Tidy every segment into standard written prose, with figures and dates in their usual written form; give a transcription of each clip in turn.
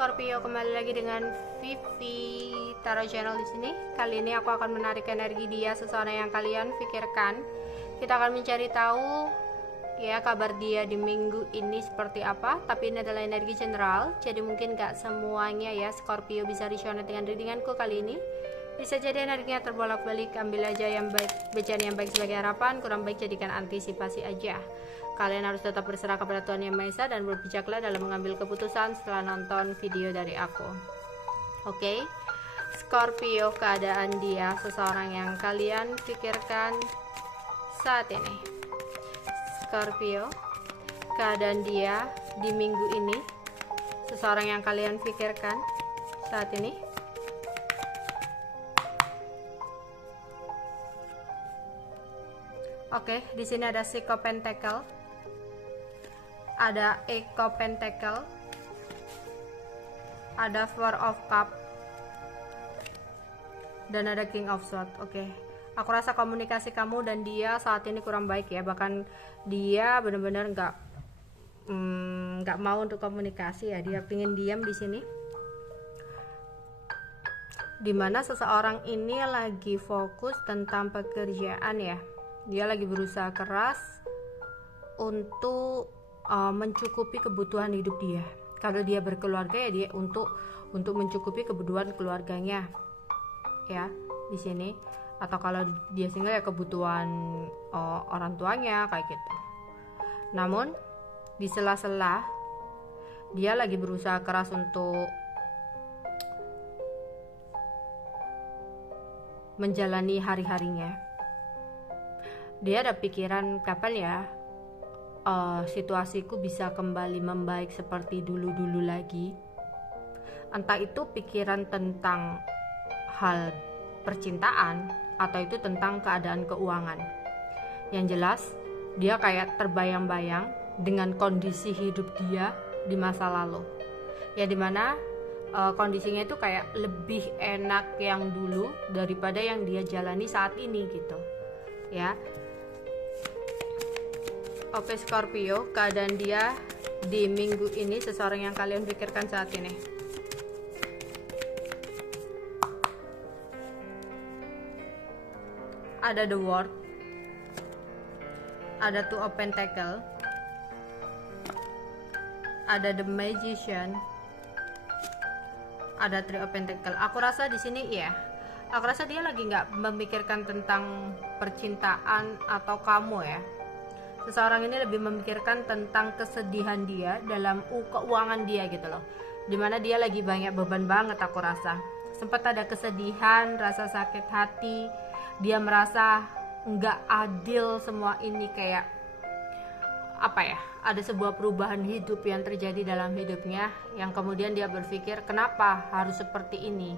Scorpio, kembali lagi dengan Vivi Tarot Channel di sini. Kali ini aku akan menarik energi dia, seseorang yang kalian pikirkan. Kita akan mencari tahu ya kabar dia di minggu ini seperti apa. Tapi ini adalah energi general, jadi mungkin gak semuanya ya Scorpio bisa resonate dengan readinganku kali ini. Bisa jadi energinya terbolak-balik, ambil aja yang baik, bacaan yang baik sebagai harapan, kurang baik jadikan antisipasi aja. Kalian harus tetap berserah kepada Tuhan Yang Maha Esa dan berbijaklah dalam mengambil keputusan setelah nonton video dari aku. Oke, Scorpio, keadaan dia, seseorang yang kalian pikirkan saat ini. Scorpio, keadaan dia di minggu ini, seseorang yang kalian pikirkan saat ini. Oke, di sini ada Six of Pentacle, ada Eight of Pentacle, ada Four of Cup, dan ada King of Swords. Oke, aku rasa komunikasi kamu dan dia saat ini kurang baik ya. Bahkan dia benar-benar nggak mau untuk komunikasi ya. Dia pingin diam di sini. Dimana seseorang ini lagi fokus tentang pekerjaan ya. Dia lagi berusaha keras untuk mencukupi kebutuhan hidup dia. Kalau dia berkeluarga ya dia untuk mencukupi kebutuhan keluarganya ya di sini. Atau kalau dia single ya kebutuhan orang tuanya kayak gitu. Namun di sela-sela dia lagi berusaha keras untuk menjalani hari-harinya. Dia ada pikiran kapan ya situasiku bisa kembali membaik seperti dulu-dulu lagi. Entah itu pikiran tentang hal percintaan atau itu tentang keadaan keuangan. Yang jelas dia kayak terbayang-bayang dengan kondisi hidup dia di masa lalu. Ya dimana kondisinya itu kayak lebih enak yang dulu daripada yang dia jalani saat ini gitu. Ya. Oke Scorpio, keadaan dia di minggu ini, seseorang yang kalian pikirkan saat ini. Ada The World, ada Two of Pentacle, ada The Magician, ada Three of Pentacle. Aku rasa di sini ya, aku rasa dia lagi nggak memikirkan tentang percintaan atau kamu ya. Seseorang ini lebih memikirkan tentang kesedihan dia dalam keuangan dia gitu loh. Dimana dia lagi banyak beban banget aku rasa. Sempat ada kesedihan, rasa sakit hati. Dia merasa nggak adil semua ini, kayak apa ya, ada sebuah perubahan hidup yang terjadi dalam hidupnya. Yang kemudian dia berpikir, kenapa harus seperti ini?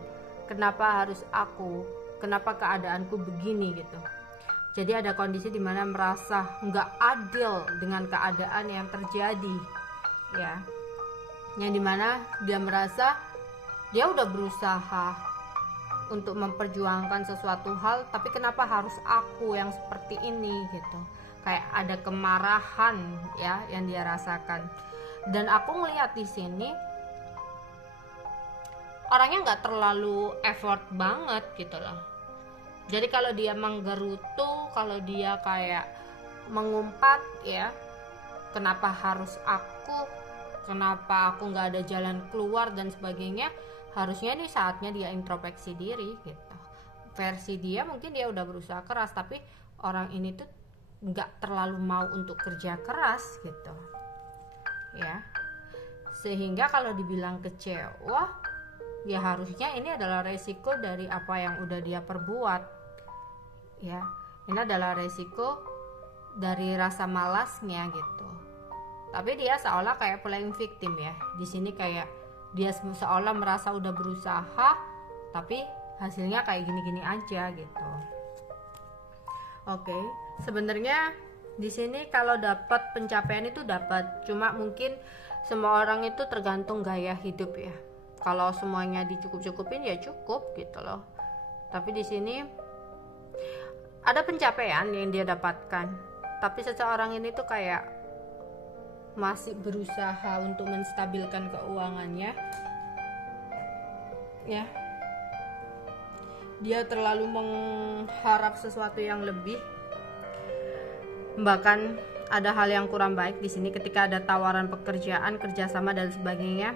Kenapa harus aku? Kenapa keadaanku begini gitu. Jadi ada kondisi dimana merasa nggak adil dengan keadaan yang terjadi ya. Yang dimana dia merasa dia udah berusaha untuk memperjuangkan sesuatu hal, tapi kenapa harus aku yang seperti ini gitu. Kayak ada kemarahan ya yang dia rasakan. Dan aku ngelihat di sini orangnya nggak terlalu effort banget gitu loh. Jadi kalau dia menggerutu, kalau dia kayak mengumpat ya, kenapa harus aku, kenapa aku nggak ada jalan keluar dan sebagainya, harusnya ini saatnya dia introspeksi diri gitu. Versi dia mungkin dia udah berusaha keras, tapi orang ini tuh nggak terlalu mau untuk kerja keras gitu ya. Sehingga kalau dibilang kecewa, ya harusnya ini adalah resiko dari apa yang udah dia perbuat ya. Ini adalah resiko dari rasa malasnya gitu. Tapi dia seolah kayak playing victim ya. Di sini kayak dia seolah merasa udah berusaha, tapi hasilnya kayak gini-gini aja gitu. Oke, sebenarnya di sini kalau dapat pencapaian itu dapat, cuma mungkin semua orang itu tergantung gaya hidup ya. Kalau semuanya dicukup-cukupin ya cukup gitu loh. Tapi di sini ada pencapaian yang dia dapatkan, tapi seseorang ini tuh kayak masih berusaha untuk menstabilkan keuangannya ya. Dia terlalu mengharap sesuatu yang lebih, bahkan ada hal yang kurang baik di sini ketika ada tawaran pekerjaan, kerjasama dan sebagainya.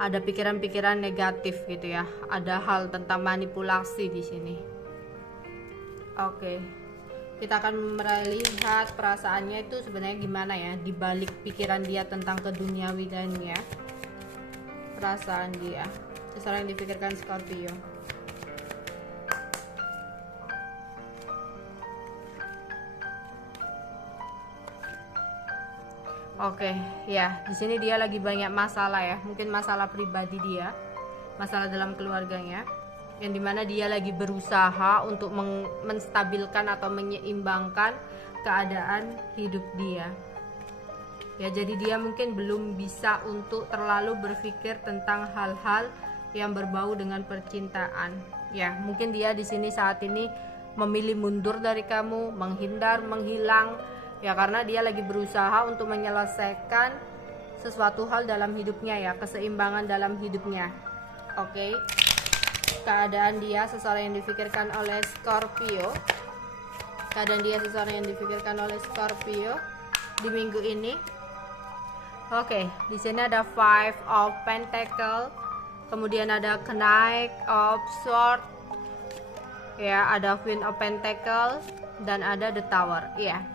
Ada pikiran-pikiran negatif gitu ya. Ada hal tentang manipulasi di sini. Oke. Kita akan melihat perasaannya itu sebenarnya gimana ya di balik pikiran dia tentang keduniawiannya. Perasaan dia. Seseorang yang dipikirkan Scorpio. Oke, ya, di sini dia lagi banyak masalah ya, mungkin masalah pribadi dia, masalah dalam keluarganya, yang dimana dia lagi berusaha untuk menstabilkan atau menyeimbangkan keadaan hidup dia. Ya, jadi dia mungkin belum bisa untuk terlalu berpikir tentang hal-hal yang berbau dengan percintaan. Ya, mungkin dia di sini saat ini memilih mundur dari kamu, menghindar, menghilang. Ya, karena dia lagi berusaha untuk menyelesaikan sesuatu hal dalam hidupnya ya, keseimbangan dalam hidupnya. Oke. Keadaan dia seseorang yang dipikirkan oleh Scorpio. Keadaan dia seseorang yang dipikirkan oleh Scorpio di minggu ini. Oke, di sini ada Five of Pentacles, kemudian ada Knight of Swords. Ya, ada Queen of Pentacles dan ada The Tower. Iya.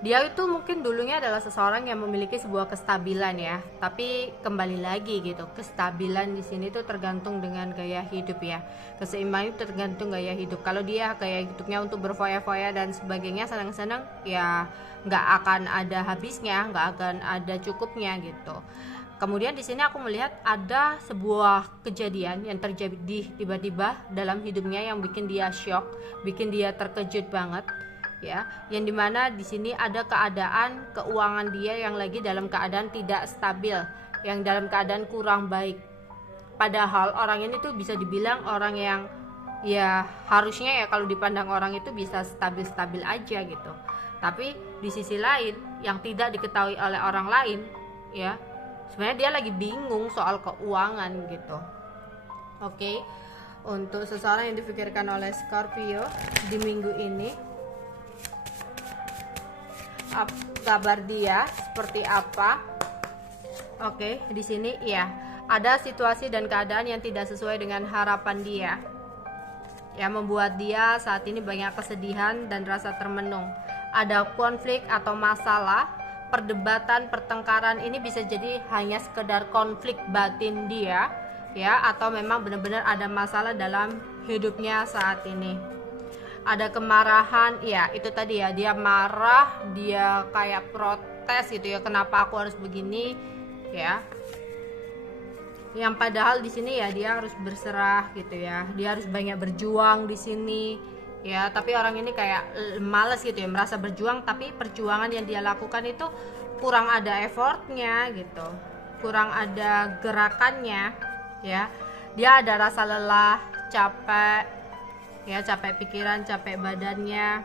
Dia itu mungkin dulunya adalah seseorang yang memiliki sebuah kestabilan ya, tapi kembali lagi gitu, kestabilan di sini tuh tergantung dengan gaya hidup ya, keseimbangan itu tergantung gaya hidup. Kalau dia gaya hidupnya untuk berfoya-foya dan sebagainya, senang-senang ya, nggak akan ada habisnya, nggak akan ada cukupnya gitu. Kemudian di sini aku melihat ada sebuah kejadian yang terjadi tiba-tiba dalam hidupnya yang bikin dia shock, bikin dia terkejut banget. Ya, yang dimana di sini ada keadaan keuangan dia yang lagi dalam keadaan tidak stabil, yang dalam keadaan kurang baik. Padahal orang ini tuh bisa dibilang orang yang ya harusnya ya kalau dipandang orang itu bisa stabil-stabil aja gitu. Tapi di sisi lain yang tidak diketahui oleh orang lain ya, sebenarnya dia lagi bingung soal keuangan gitu. Oke. Untuk seseorang yang dipikirkan oleh Scorpio di minggu ini, kabar dia seperti apa? Oke, di sini ya ada situasi dan keadaan yang tidak sesuai dengan harapan dia, yang membuat dia saat ini banyak kesedihan dan rasa termenung. Ada konflik atau masalah, perdebatan, pertengkaran. Ini bisa jadi hanya sekedar konflik batin dia ya, atau memang benar-benar ada masalah dalam hidupnya saat ini. Ada kemarahan, ya itu tadi ya, dia marah, dia kayak protes gitu ya, kenapa aku harus begini ya. Yang padahal di sini ya dia harus berserah gitu ya, dia harus banyak berjuang di sini ya, tapi orang ini kayak males gitu ya, merasa berjuang tapi perjuangan yang dia lakukan itu kurang ada effortnya gitu, kurang ada gerakannya ya. Dia ada rasa lelah, capek ya, capek pikiran, capek badannya.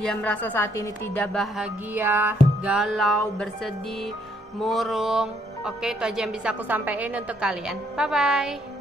Dia merasa saat ini tidak bahagia, galau, bersedih, murung. Oke, itu aja yang bisa aku sampaikan untuk kalian. Bye bye.